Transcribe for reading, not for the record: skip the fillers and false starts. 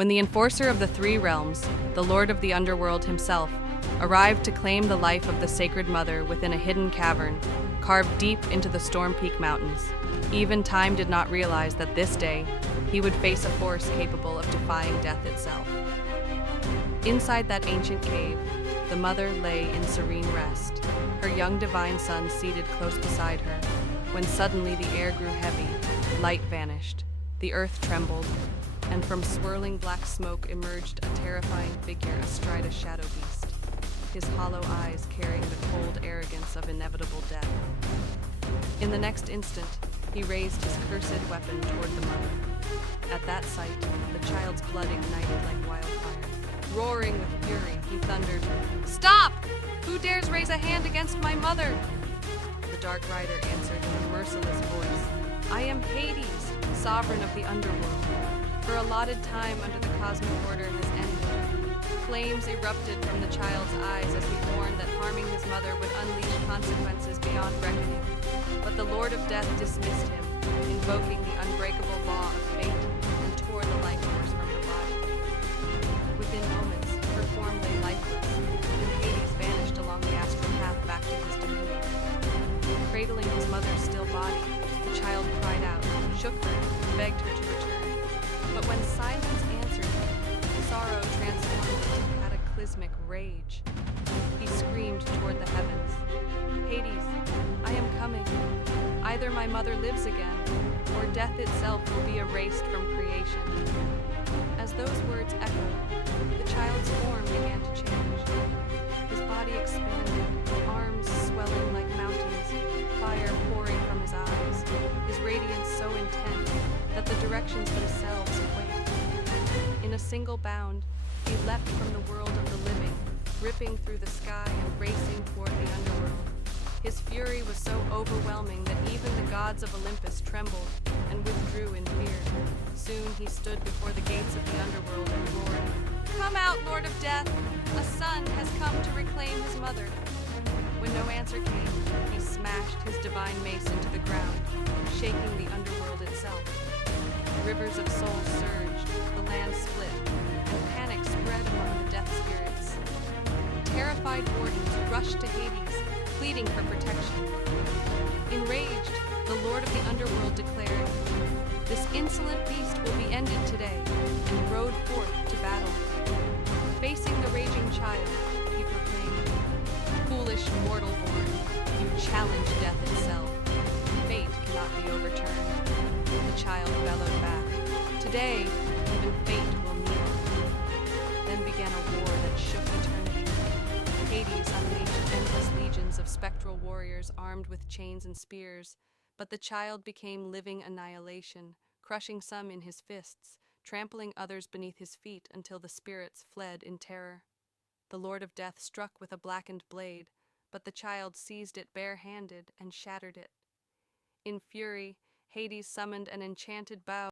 when the enforcer of the three realms, the Lord of the Underworld himself, arrived to claim the life of the Sacred Mother within a hidden cavern, carved deep into the Storm Peak Mountains. Even time did not realize that this day, he would face a force capable of defying death itself. Inside that ancient cave, the mother lay in serene rest, her young divine son seated close beside her, when suddenly the air grew heavy, light vanished, the earth trembled, and from swirling black smoke emerged a terrifying figure astride a shadow beast, his hollow eyes carrying the cold arrogance of inevitable death. In the next instant, he raised his cursed weapon toward the mother. At that sight, the child's blood ignited like wildfire. Roaring with fury, he thundered, "Stop! Who dares raise a hand against my mother?" The Dark Rider answered in a merciless voice, "I am Hades, sovereign of the Underworld. Her allotted time under the cosmic order has ended." Flames erupted from the child's eyes as he warned that harming his mother would unleash consequences beyond reckoning. But the Lord of Death dismissed him, invoking the unbreakable law of fate, and tore the life force from her body. Within moments, her form lay lifeless, and Hades vanished along the astral path back to his dominion. Cradling his mother's still body, the child cried out, shook her, and begged her to return. But when silence answered him, sorrow transformed into cataclysmic rage. He screamed toward the heavens, "Hades, I am coming. Either my mother lives again, or death itself will be erased from creation." As those words echoed, the child's form began to change. His body expanded, arms swelling like mountains, fire pouring from his eyes, his radiance so intense that the directions themselves quaked. In a single bound, he leapt from the world of the living, ripping through the sky and racing toward the underworld. His fury was so overwhelming that even the gods of Olympus trembled and withdrew in fear. Soon he stood before the gates of the underworld and roared, "Come out, Lord of Death! A son has come to reclaim his mother." When no answer came, he smashed his divine mace into the ground, shaking the underworld itself. Rivers of souls surged, the land split, and panic spread among the death spirits. Terrified wardens rushed to Hades, pleading for protection. Enraged, the Lord of the Underworld declared, "This insolent beast will be ended today," and rode forth to battle. Facing the raging child, he proclaimed, "Foolish mortal born, you challenge death itself. Fate cannot be overturned." The child bellowed back, "Today, even fate will kneel." Then began a war that shook eternity. Hades unleashed endless legions of spectral warriors armed with chains and spears, but the child became living annihilation, crushing some in his fists, trampling others beneath his feet until the spirits fled in terror. The Lord of Death struck with a blackened blade, but the child seized it bare-handed and shattered it. In fury, Hades summoned an enchanted bow